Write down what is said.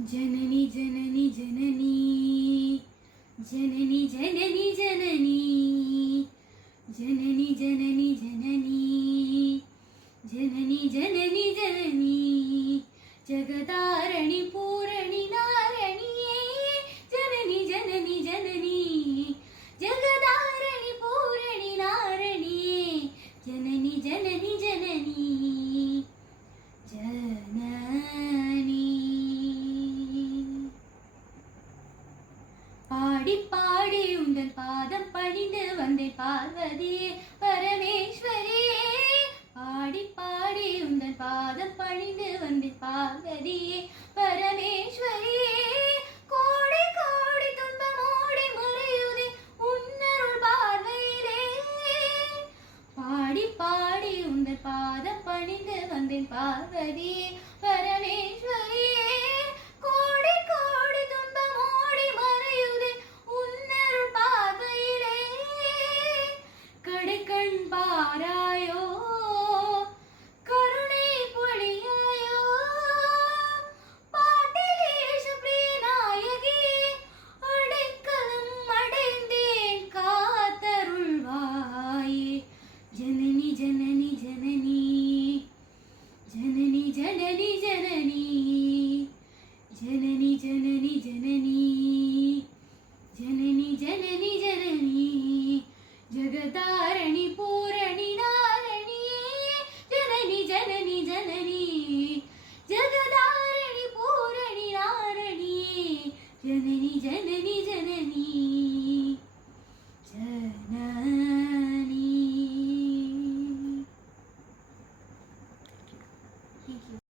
जननी जननी जननी जननी जननी जननी जननी जननी जननी जननी जननी जननी जगदारणी पूरणी नारणी जननी जननी जननी जगदारणी पूरणी नारणी जननी जननी जननी जननी பாடி பாடி உந்தன் பாதம் பணிந்து வந்தேன் பார்வதியே பரமேஸ்வரியே பாடி பாடி உந்தன் பாதம் பணிந்து வந்தேன் பார்வதியே பரமேஸ்வரியே கோடி கோடி துன்பமோடி மறையுதே உன்னருள் பார்வையிலே பாடி பாடி உந்தன் பாதம் பணிந்து வந்தேன் பார்வதியே பரமேஸ்வரியே கோடி கோடி துன்பமோடி மறையுதே உன்னருள் பார்வையிலே கடைக்கண் பாராயோ கருணை பொழியாயோ பாட்டிலேஷ பிரியநாயகி அடைக்கலம் அடைந்தேன் காத்தருள்வாயே ஜனனி ஜனனி ஜனனி ஜனனி ஜனனி ஜனனி जननी जननी